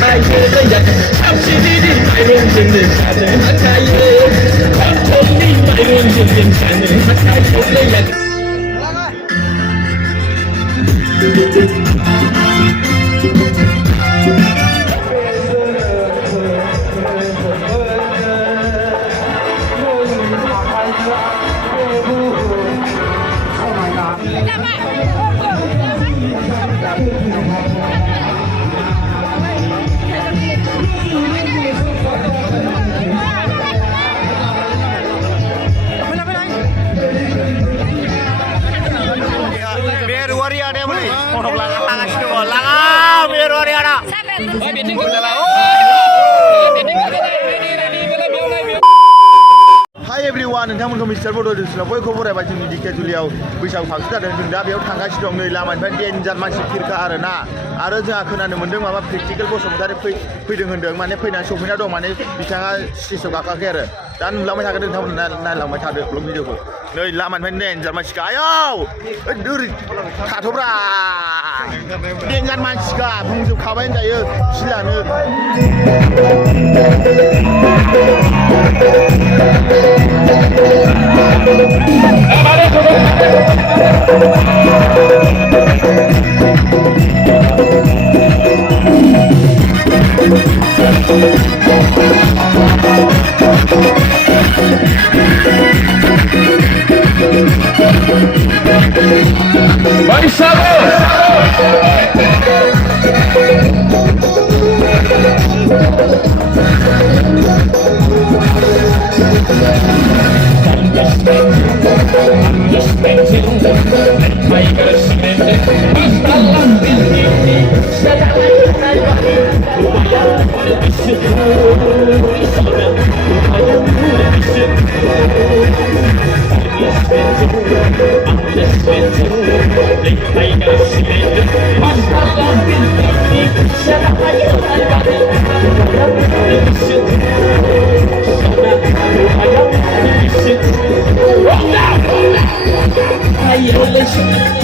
하카예야 참치들이 말롱쟁는 사는 하카예 컨트롤이 말롱쟁는 사는 하카예야 Hi everyone, नोंथांमोनखौ mister Bodoland बयखौबो बरायबाय जोंनि दिखे जुलियाव बैसागु फांसन जादों जों दा बेयाव थांगासिनो दं नै लामानिफ्राय डेन्जार मानसि फिरखा आरोना आरो जोंहा खोनानो मोन्दों माबा प्रेक्टिकेल बसुमतारी फैदों होन्दों माने फैनानै सफैना दं माने बिथाङा स्टेजआव गाखोआखै आरो दा नुलांबाय थागोन नोंथांमोना नायलांबाय थादो ब्लग भिडिअखौ नै लामानिफ्राय डेन्जार मानसिखा आयौ ओरै थाथ'ब्रा डेन्जार मानसिखा बुंजोबखाबाय होनजायो सिलानो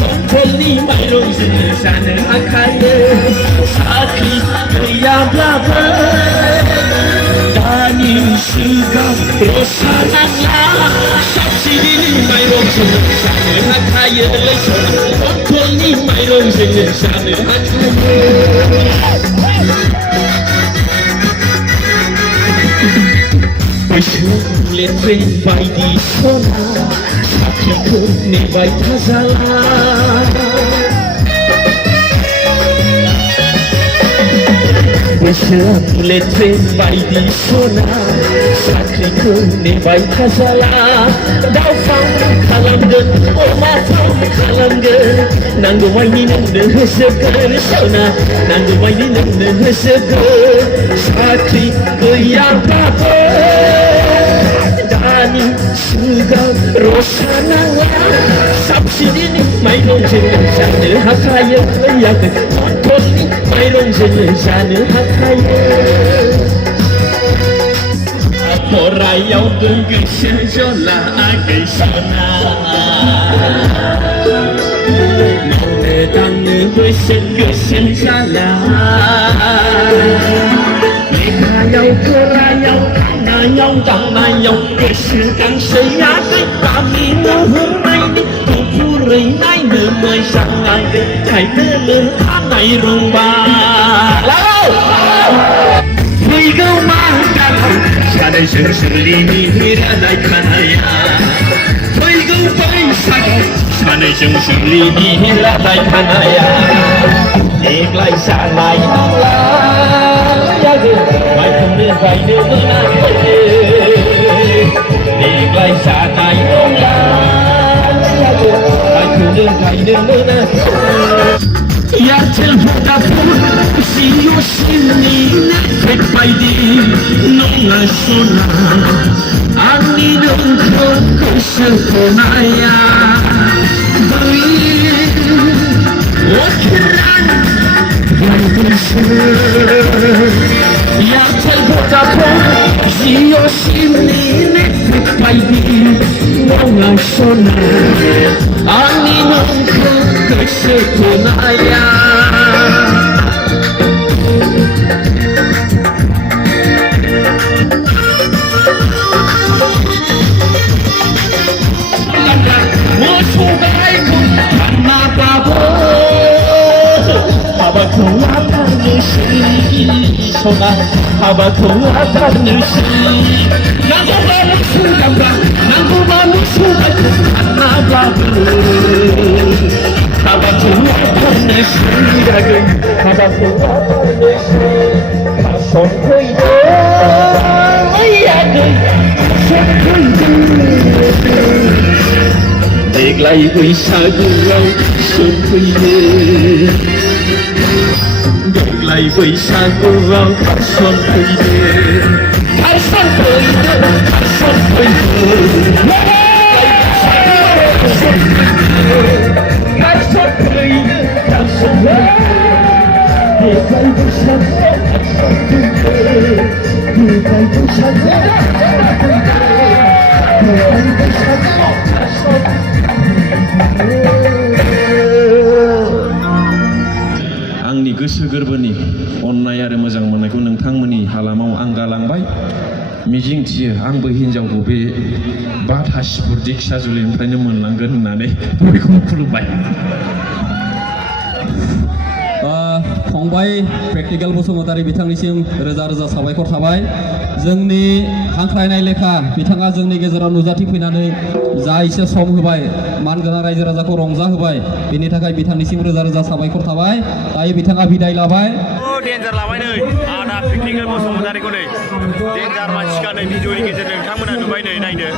kontrolli mayrongzini sani hakaye sakli kıyamlabı dani şıgam rosanana sapsirili mayrongzini sani hakaye kontrolli mayrongzini sani hakaye Letre baydi sona Saklıkın ne bay tazalar Başak letre baydi sona Saklıkın ne bay tazalar Davfam kalamdın Omatam kalamdın Nangu mayninin de hısıkır sona Nangu mayninin de hısıkır Saklıkın yapapır Dani suga rosananga Sapsidini mayrongzini sani hakaye Yak kontrolli mayrongzini sani hakaye Aporayau denggesin jola agai sana Nane tangi gesin jala Lekayau kerayau Nayong tang nayong kesukaan seyade kami nuhumay ni kupuray nay numay sangay kay temen anay rumba Lalo! Ikaw mahagalaw sana'y susulini hiranay kanaya Ikaw pa'y sakit sana'y susulini hiranay kanaya Iklay sana'y nanglayagin may kumibay naman Iklay sana'y nanglayagin may kumibay naman Yatel Vodafone siyo sinine Fekbaydi nonga sona Ani nongko kusukonaya Bari okiran Yatel Vodafone siyo sinine Fekbaydi nonga sona Ani nongko kusukonaya 하바खौ 아다르시 소나 하바खौ 아다르시 나고만 수감과 나고만 수감과 만나봐도 하바खौ 아다르시라고 하바खौ 아다르시 가성거이도 야도 가성거이도 देग्लाय बैसागुआव सफैयो देग्लाय बैसागुआव सफैयो आंनि गोसो गोरबोनि अननाय आरो मोजां मोननायखौ नोंथांमोननि हालामाव आं गालांबाय मिजिंथियो आंबो हिन्जावखौ बे बाथासिपुर दिखियाजुलिनिफ्रायनो मोनलांगोन होननानै बयखौबो खुलुमबाय फंबाय प्रेक्टिकेल बसुमतारी बिथांनिसिम रोजा रोजा साबायखर थाबाय जोंनि हांख्रायनाय लेखा बिथाङा जोंनि गेजेराव नुजाथिफैनानै जा एसे सम होबाय मानगोनां रायजो राजाखौ रंजा होबाय बेनि थाखाय बिथांनिसिम रोजा रोजा साबायखर थाबाय दायो बिथाङा बिदाय लाबाय डेन्जार लाबाय नै आदा प्रेक्टिकेल बसुमतारीखौ नै डेन्जार मानसिखा नै भिडिअनि गेजेरजों नोंथांमोना नुबाय नै नायनो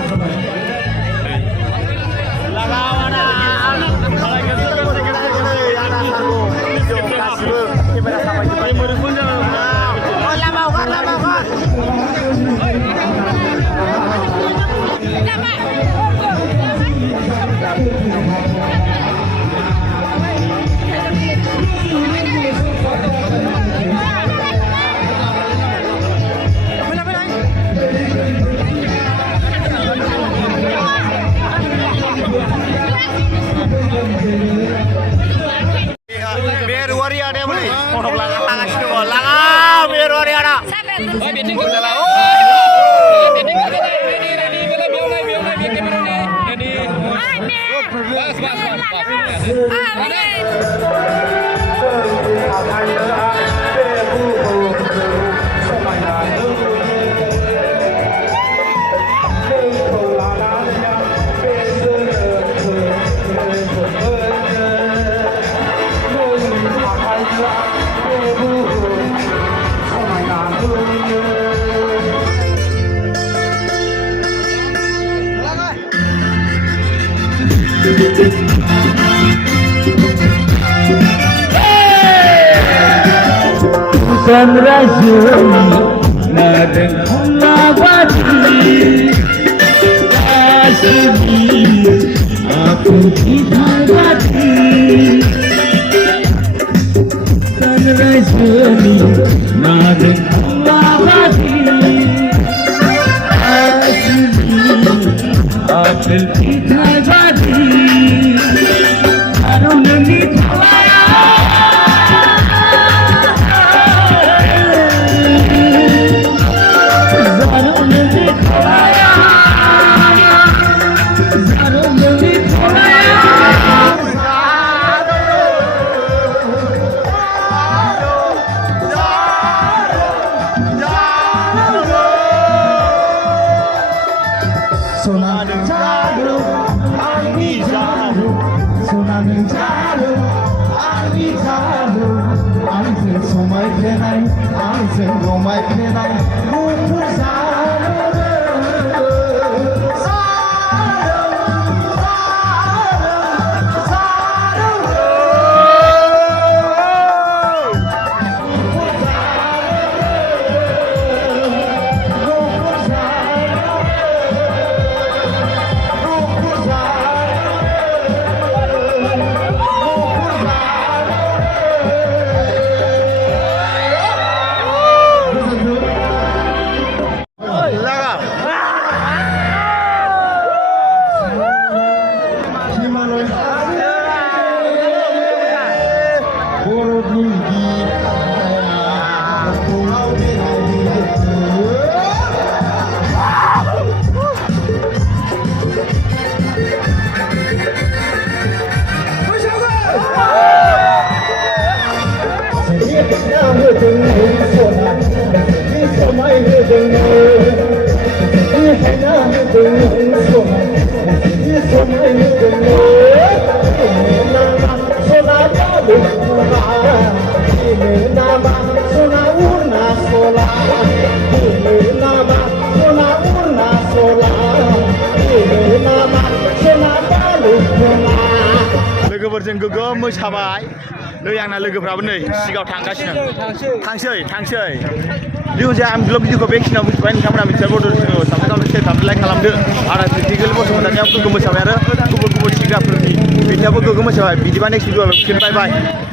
Beruari ada yang beli? Mau belakang semua, belakang beruari ada. Sunrise nadeng lawati kasih aku dihayati Sunrise nadeng lawati kasih aku dihayati I don't need लोगोफोरजों गोगोम मोसाबाय नै आंना लोगोफ्राबो नै सिगाङाव थांगासिनो थांसै जिखुनु जाया आं ब्लग भिडिअखौ बेखिनियाव मिथिबाय नोंथांमोना मिथिबाय बड' चेनेलाव साबसक्राइब शेयार खालामदो लाइक खालामदो आरो प्रेक्टिकेल बसुमतारियाबो गोगोम मोसाबाय आरो गुबुन सिंगारफोरनि मेथाइआबो गोगोम मोसाबाय बिदिबा नेक्स्ट भिडिअआव बाय बाय